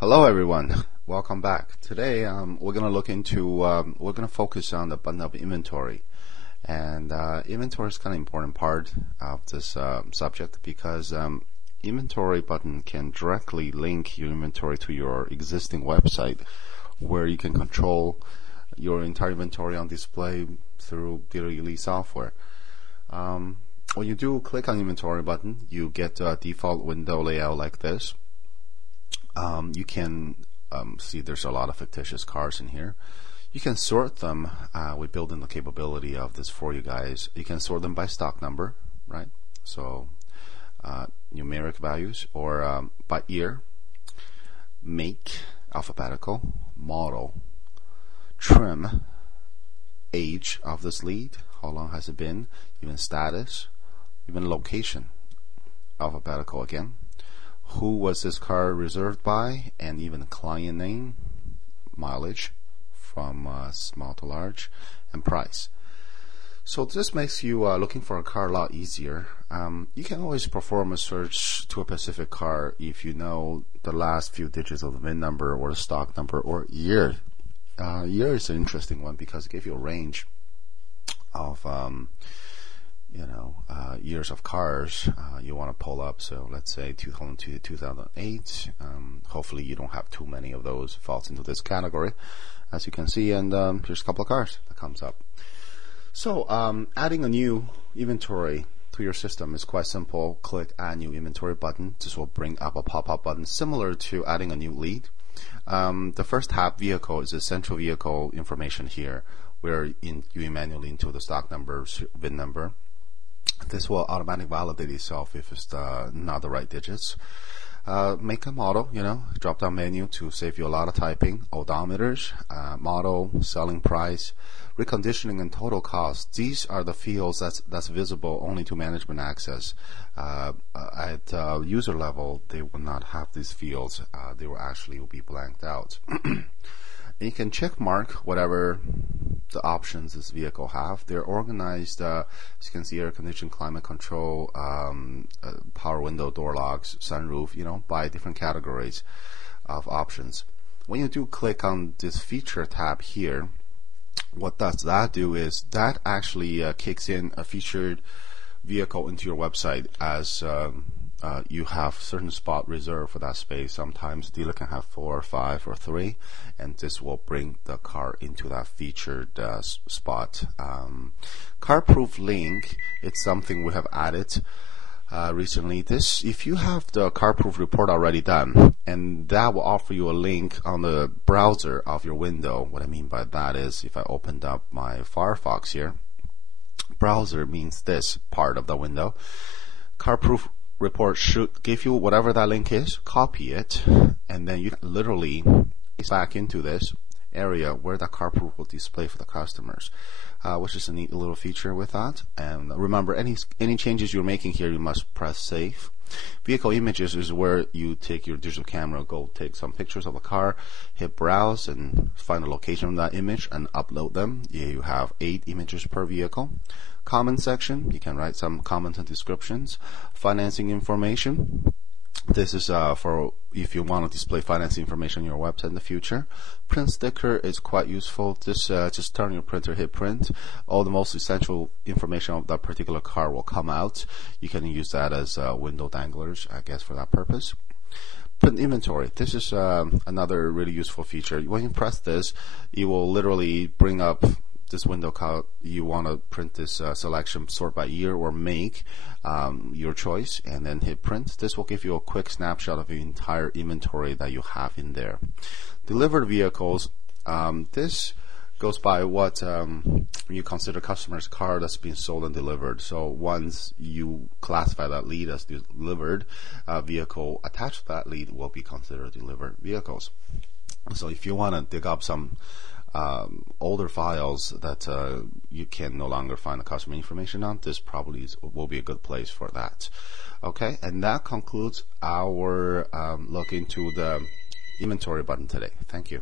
Hello everyone, welcome back. Today we're going to look into, we're going to focus on the button of inventory. And inventory is kind of important part of this subject because inventory button can directly link your inventory to your existing website where you can control your entire inventory on display through Dealer Elite software. When you do click on inventory button, you get a default window layout like this. You can see there's a lot of fictitious cars in here. You can sort them. We built in the capability of this for you guys. You can sort them by stock number, right? So numeric values, or by year, make, alphabetical, model, trim, age of this lead, how long has it been, even status, even location, alphabetical again. Who was this car reserved by, and even client name, mileage from small to large, and price. So this makes you looking for a car a lot easier. You can always perform a search to a specific car if you know the last few digits of the VIN number or the stock number or year. Year is an interesting one because it gives you a range of years of cars you want to pull up. So let's say 2002 to 2008. Hopefully you don't have too many of those falls into this category, as you can see. And here's a couple of cars that comes up. So adding a new inventory to your system is quite simple. Click Add New Inventory button. This will bring up a pop-up button similar to adding a new lead. The first tab, vehicle, is essential vehicle information here, where you manually into the stock number, VIN number. This will automatically validate itself if it's not the right digits. Make a model, drop down menu to save you a lot of typing. Odometers, model, selling price, reconditioning, and total cost. These are the fields that's visible only to management access. At user level, they will not have these fields. They will actually be blanked out. And you can check mark whatever the options this vehicle have. They're organized, as you can see, air conditioning, climate control, power window, door locks, sunroof, by different categories of options. When you do click on this feature tab here, what does that do is that actually kicks in a featured vehicle into your website as you have certain spot reserved for that space. Sometimes dealer can have 4 or 5 or 3, and this will bring the car into that featured spot. CarProof link, it's something we have added recently. This, if you have the CarProof report already done, and that will offer you a link on the browser of your window. What I mean by that is, if I opened up my Firefox here, browser means this part of the window. CarProof report should give you whatever that link is, copy it, and then you can literally paste back into this area where the CarProof will display for the customers, which is a neat little feature with that. And remember, any changes you're making here, you must press save. Vehicle images is where you take your digital camera, go take some pictures of a car, hit browse, and find the location of that image and upload them. You have 8 images per vehicle. Comment section, you can write some comments and descriptions. Financing information, this is for if you want to display financing information on your website in the future. Print sticker is quite useful. This just turn your printer, hit print. All the most essential information of that particular car will come out. You can use that as window danglers, I guess, for that purpose. Print inventory. This is another really useful feature. When you press this, it will literally bring up this window called, you want to print this selection, sort by year or make, your choice, and then hit print. This will give you a quick snapshot of your entire inventory that you have in there. Delivered vehicles, this goes by what you consider customer's car that's been sold and delivered. So once you classify that lead as delivered, vehicle attached to that lead will be considered delivered vehicles. So if you want to dig up some older files that you can no longer find the customer information on, this probably will be a good place for that. Okay, and that concludes our look into the inventory button today. Thank you.